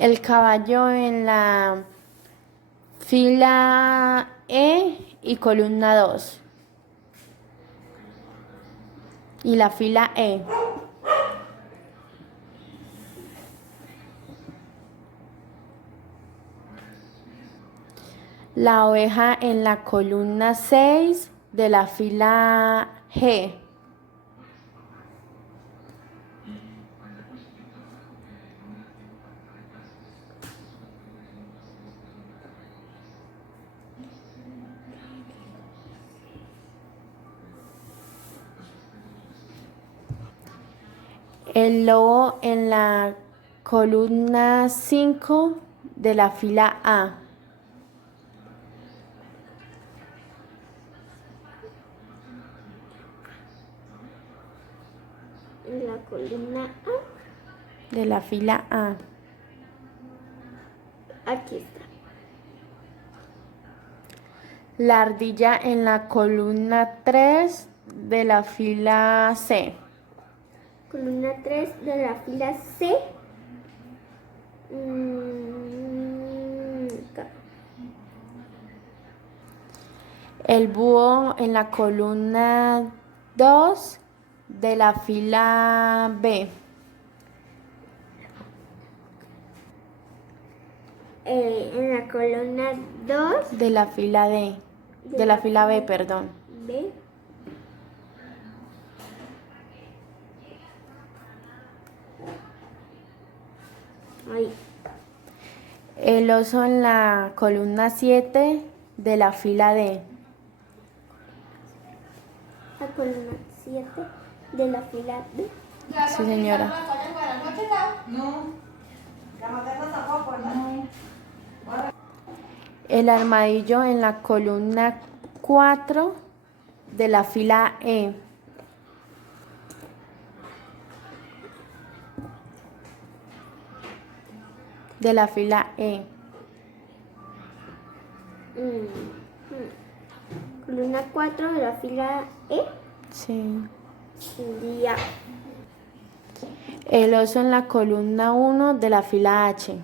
El caballo en la fila E y columna 2. Y la fila E. La oveja en la columna 6 de la fila G. El lobo en la columna 5 de la fila A. En la columna A. De la fila A. Aquí está. La ardilla en la columna 3 de la fila C. Columna 3 de la fila C. Acá. El búho en la columna 2 de la fila B. En la columna 2 De la fila D. De la fila B, perdón. B. Ahí. El oso en la columna 7 de la fila D. La columna 7 de la fila B. Sí, señora. El armadillo en la columna 4 de la fila E. De la fila E. Columna 4 de la fila E. Sí. Ya. El oso en la columna 1 de la fila H.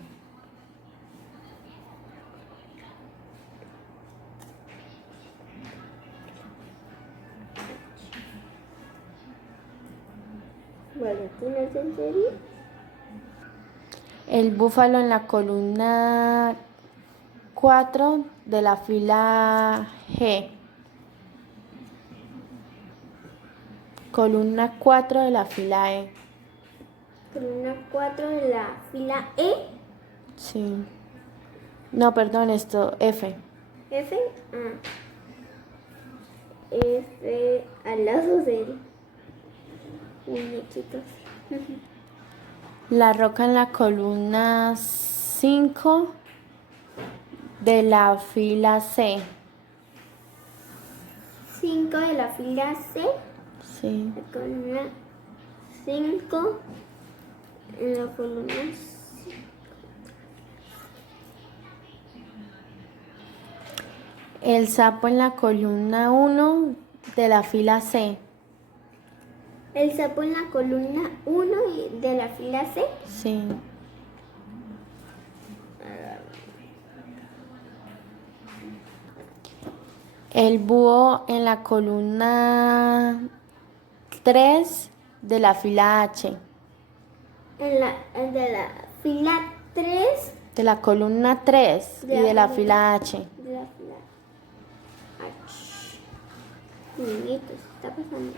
Bueno, ¿tienes en serio? El búfalo en la columna 4 de la fila G. Columna 4 de la fila E. Columna 4 de la fila E. Sí. No, perdón, esto F. F. Ah. F al lado del muñequito. La roca en la columna 5 de la fila C. 5 de la fila C. Sí. La columna 5 en la columna 5. El sapo en la columna 1 de la fila C. El sapo en la columna 1 de la fila C. Sí. El búho en la columna 3 de la fila H. De la fila 3 De la columna 3 y de la fila H. de la fila H. Niñitos, ¿qué está pasando?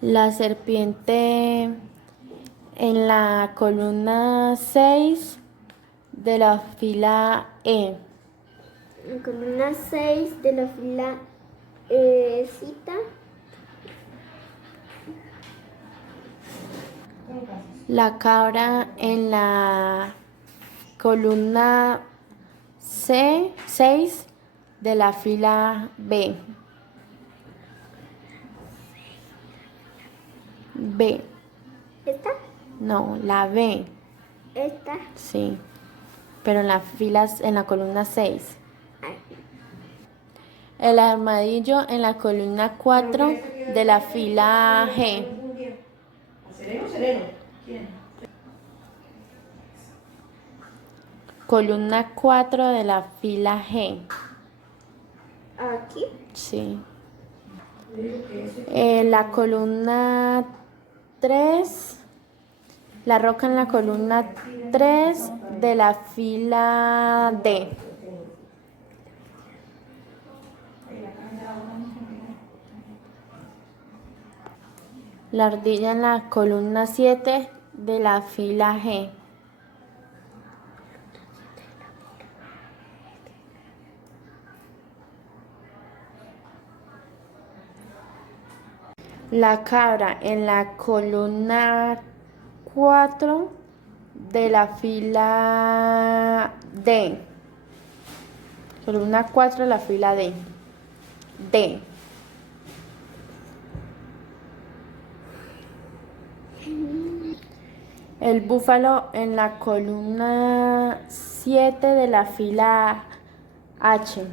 La serpiente en la columna 6 de la fila E. En columna 6 de la fila cita. La cabra en la columna 6 de la fila B. B. ¿Esta? No, la B. Esta. Sí. Pero en en la columna 6. El armadillo en la columna 4 de la fila G. ¿Sereno? ¿Sereno? ¿Quién? columna 4 de la fila G. Aquí. Sí. La columna 3, la roca en la columna 3 de la fila D. La ardilla en la columna 7 de la fila G. La cabra en la columna 4 de la fila D. Columna 4 de la fila D. D. El búfalo en la columna 7 de la fila H.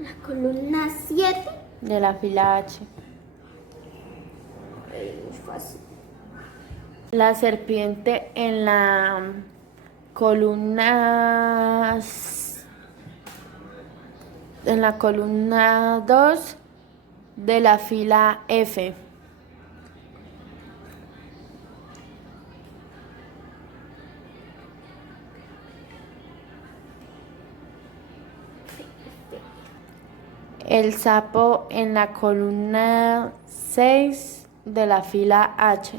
La columna 7. De la fila H. Muy fácil. La serpiente en la columna 2 de la fila F. El sapo en la columna 6 de la fila H.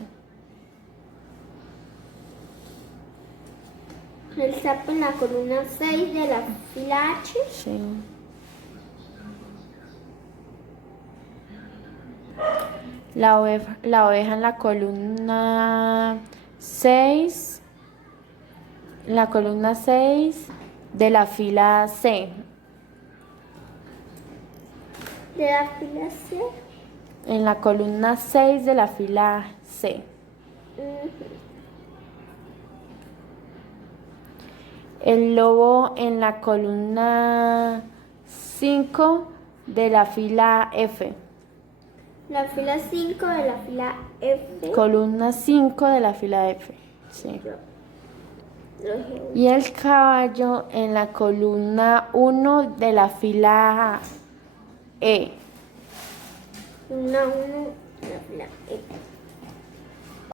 El sapo en la columna 6 de la fila H. Sí. La oveja en la columna 6. La columna 6 de la fila C. De la fila C. En la columna 6 de la fila C. El lobo en la columna 5 de la fila F. La fila 5 de la fila F. Columna 5 de la fila F. Sí. Y el caballo en la columna 1 de la fila E. Columna 1 de la fila E.